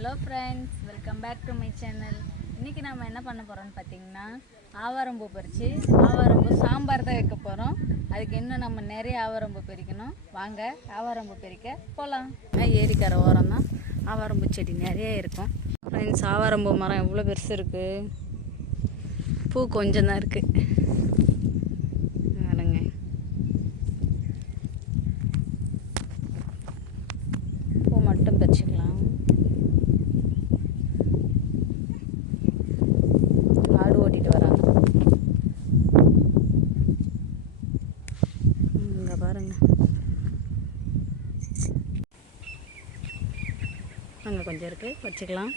Hello friends, welcome back to my channel. இன்றைக்கி நம்ம என்ன பண்ண போகிறோம்னு பார்த்தீங்கன்னா, ஆவாரம்பூ பறித்து ஆவாரம்பூ சாம்பார் தான் வைக்க போகிறோம். அதுக்கு இன்னும் நம்ம நிறைய ஆவாரம்பூ பறிக்கணும். வாங்க ஆவாரம்பூ பறிக்க போகலாம். ஏரிக்கரை ஓரம் தான் ஆவாரம்பூ செடி நிறைய இருக்கும். ஃப்ரெண்ட்ஸ், ஆவாரம்பூ மரம் எவ்வளோ பெருசு இருக்குது. பூ கொஞ்சம் தான் இருக்குது. பாருங்க, பூ மட்டும் பறிச்சுக்கலாம். ஆடு ஓட்டிட்டு வராங்க. இங்கே பாருங்க, அங்கே கொஞ்சம் இருக்குது, வச்சுக்கலாம்.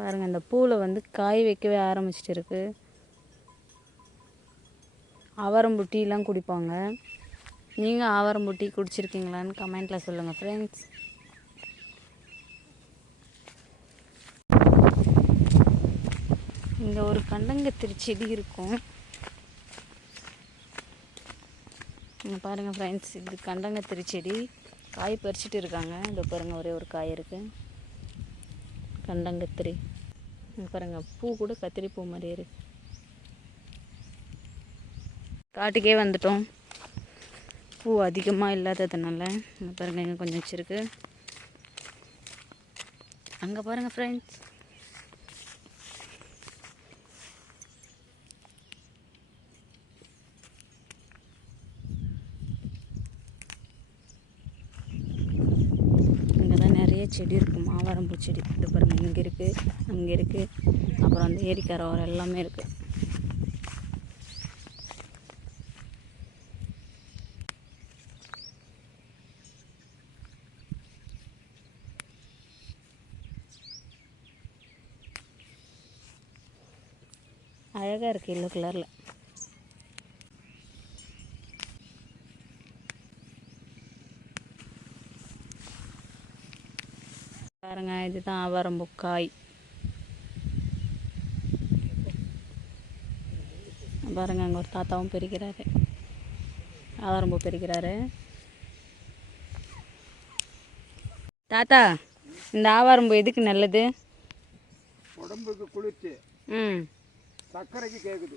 பாருங்கள், இந்த பூவில் வந்து காய் வைக்கவே ஆரம்பிச்சிட்டு இருக்கு. ஆவாரம்பூ டீலாம் குடிப்பாங்க. நீங்கள் ஆவாரம்பூ டீ குடிச்சிருக்கீங்களான்னு கமெண்ட்டில் சொல்லுங்கள் ஃப்ரெண்ட்ஸ். இங்கே ஒரு கண்டங்கத்திரி செடி இருக்கும். இங்கே பாருங்கள் ஃப்ரெண்ட்ஸ், இது கண்டங்கத்திரி செடி. காய் பறிச்சிட்டு இருக்காங்க. இந்த பாருங்கள், ஒரே ஒரு காய் இருக்குது. கண்டங்கத்திரி பாருங்கள், பூ கூட கத்திரி பூ மாதிரி இருக்கு. காட்டுக்கே வந்துட்டோம். பூ அதிகமாக இல்லாததுனால பாருங்கள், இங்கே கொஞ்சம் வச்சுருக்கு. அங்கே பாருங்கள் ஃப்ரெண்ட்ஸ், இங்கே தான் நிறைய செடி இருக்கும். ஆவாரம்பூ செடி இது பாருங்கள், இங்கே இருக்குது, அங்கே இருக்குது, அப்புறம் அந்த ஏரிக்கரை ஓரம் எல்லாமே இருக்குது. அழகாக இருக்குது எல்லோ கலரில். பாருங்க, இதுதான் ஆவாரம்பூ காய். பாருங்க, அங்கே ஒரு தாத்தாவும் பறிக்கிறாரு, ஆவாரம்பூ பறிக்கிறாரு. தாத்தா, இந்த ஆவாரம்பூ எதுக்கு நல்லது? உடம்புக்கு குளிர்ச்சி. சர்க்கரைக்கு கேட்குது.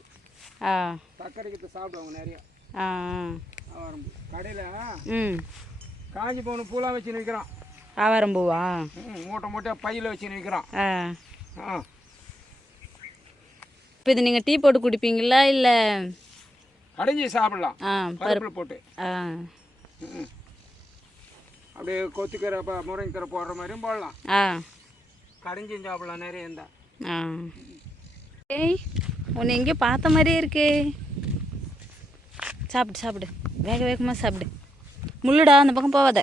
சர்க்கரைக்கு சாப்பிடுவாங்க நிறைய. ஆவாரம்பூ கடையில் காஞ்சி போன பூலாம் வச்சு நிற்கிறான். ஆவாரம்பூவா? மூட்டை மூட்டையாக பையில் வச்சு நிற்கிறான். இப்போ இது நீங்கள் டீ போட்டு குடிப்பீங்களா இல்லை கடைஞ்சி சாப்பிடலாம்? பருப்பில் போட்டு அப்படியே கொத்துக்கரை முருங்கைக்கரை போடுற மாதிரியும் போடலாம். கடைஞ்சும் சாப்பிடலாம் நிறைய இருந்தா. ஏய், உன்னை எங்கேயோ பார்த்த மாதிரியே இருக்கு. சாப்பிடு சாப்பிடு, வேக வேகமாக சாப்பிடு. முள்ளுடா, அந்த பக்கம் போவாத.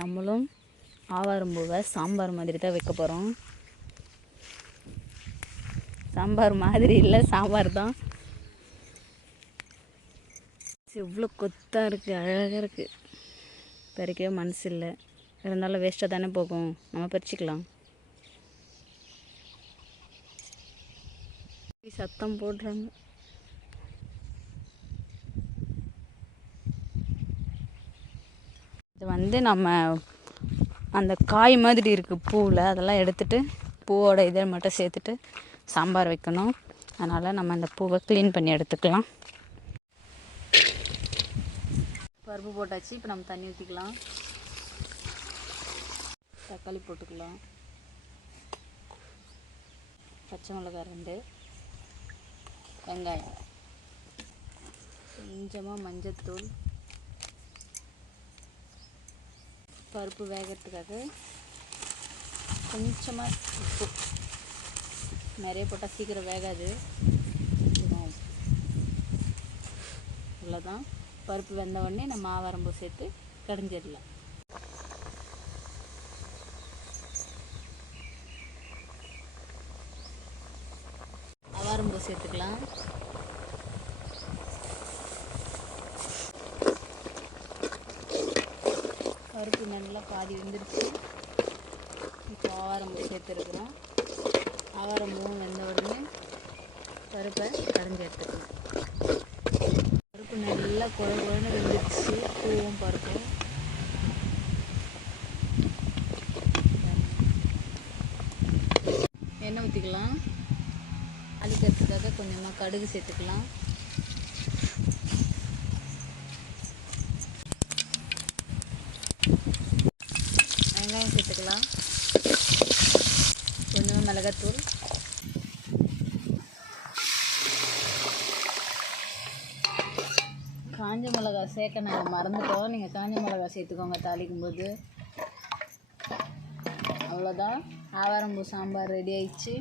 நம்மளும் ஆவாரம்பூவை சாம்பார் மாதிரி தான் வைக்க போகிறோம். சாம்பார் மாதிரி இல்லை, சாம்பார் தான். எவ்வளோ கொத்தாக இருக்குது, அழகாக இருக்குது. பறிக்கவே மனசு இல்லை, இருந்தாலும் வேஸ்ட்டாக தானே போகும். நம்ம பறிச்சிக்கலாம். சத்தம் போடுறாங்க. இது வந்து நம்ம அந்த காய் மாதிரி இருக்குது பூவில், அதெல்லாம் எடுத்துட்டு பூவோட இதை மட்டும் சேர்த்துட்டு சாம்பார் வைக்கணும். அதனால் நம்ம அந்த பூவை க்ளீன் பண்ணி எடுத்துக்கலாம். பருப்பு போட்டாச்சு. இப்போ நம்ம தண்ணி ஊற்றிக்கலாம். தக்காளி போட்டுக்கலாம். பச்சை மிளகாய் 2, வெங்காயம், கொஞ்சமாக மஞ்சத்தூள், பருப்பு வேகிறதுக்காக கொஞ்சமாக உப்பு. நிறைய போட்டால் சீக்கிரம் வேகாது. இவ்வளோதான். பருப்பு வெந்த உடனே நம்ம ஆவாரம்பூ சேர்த்து கடைஞ்சிடலாம். ஆவாரம்பூ சேர்த்துக்கலாம். பருப்பு நல்லா பாதி வெந்துருச்சு. சேர்த்துருக்குறோம். ஆவாரம்பூவும் வெந்த உடனே பருப்பை கடைஞ்சி எடுத்துக்கலாம். பருப்பு நல்லா குழன்னு வெந்துடுச்சு, பூவும் பருப்பும். எண்ணெய் ஊற்றிக்கலாம். அழிக்கிறதுக்காக கொஞ்சமாக கடுகு சேர்த்துக்கலாம். வெங்காயம் சேர்த்துக்கலாம். கொஞ்சமாக மிளகாத்தூள், காஞ்ச மிளகா சேர்க்க நாங்கள் மறந்துட்டோம். நீங்கள் காஞ்ச மிளகா சேர்த்துக்கோங்க தாளிக்கும் போது. அவ்வளோதான், ஆவாரம்பூ சாம்பார் ரெடி ஆயிடுச்சு.